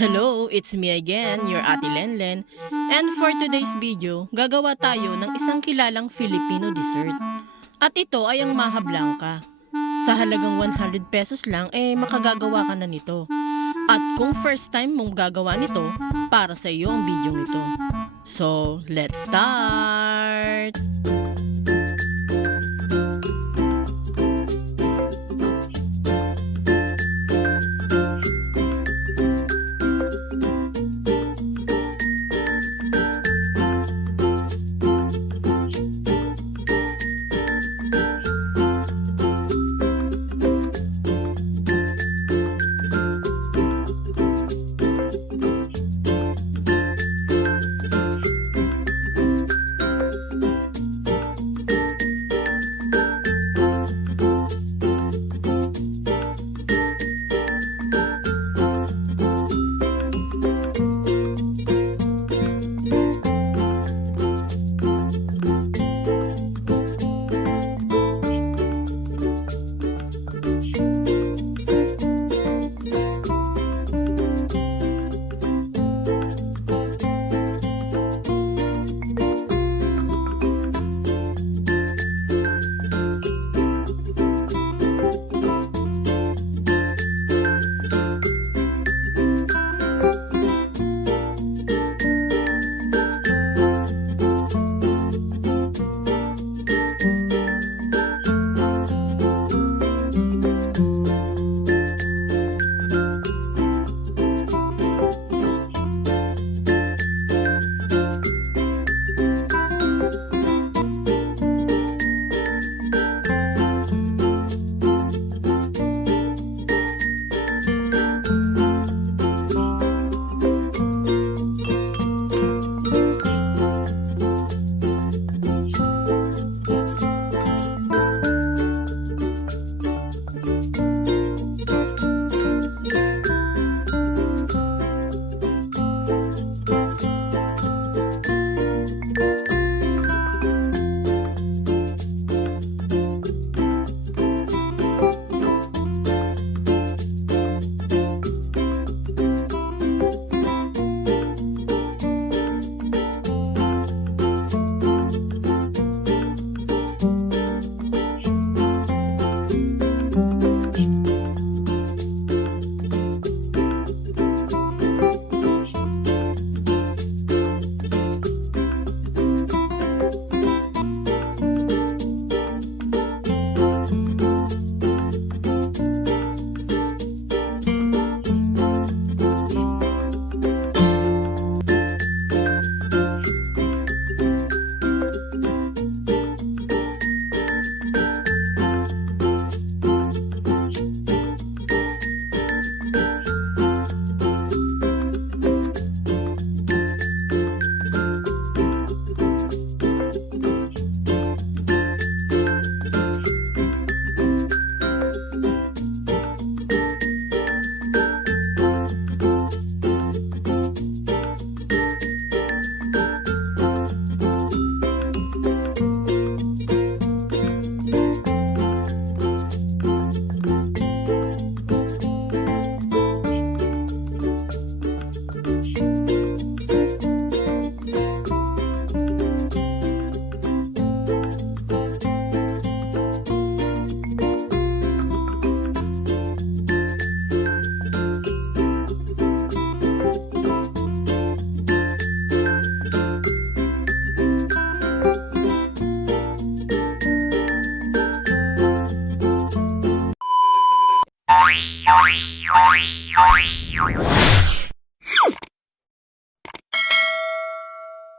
Hello, it's me again, your Ate Lenlen. And for today's video, gagawa tayo ng isang kilalang Filipino dessert. At ito ay ang Maja Blanca. Sa halagang 100 pesos lang, makagagawa ka na nito. At kung first time mong gagawa nito, para sa iyo ang video nito. So, let's start!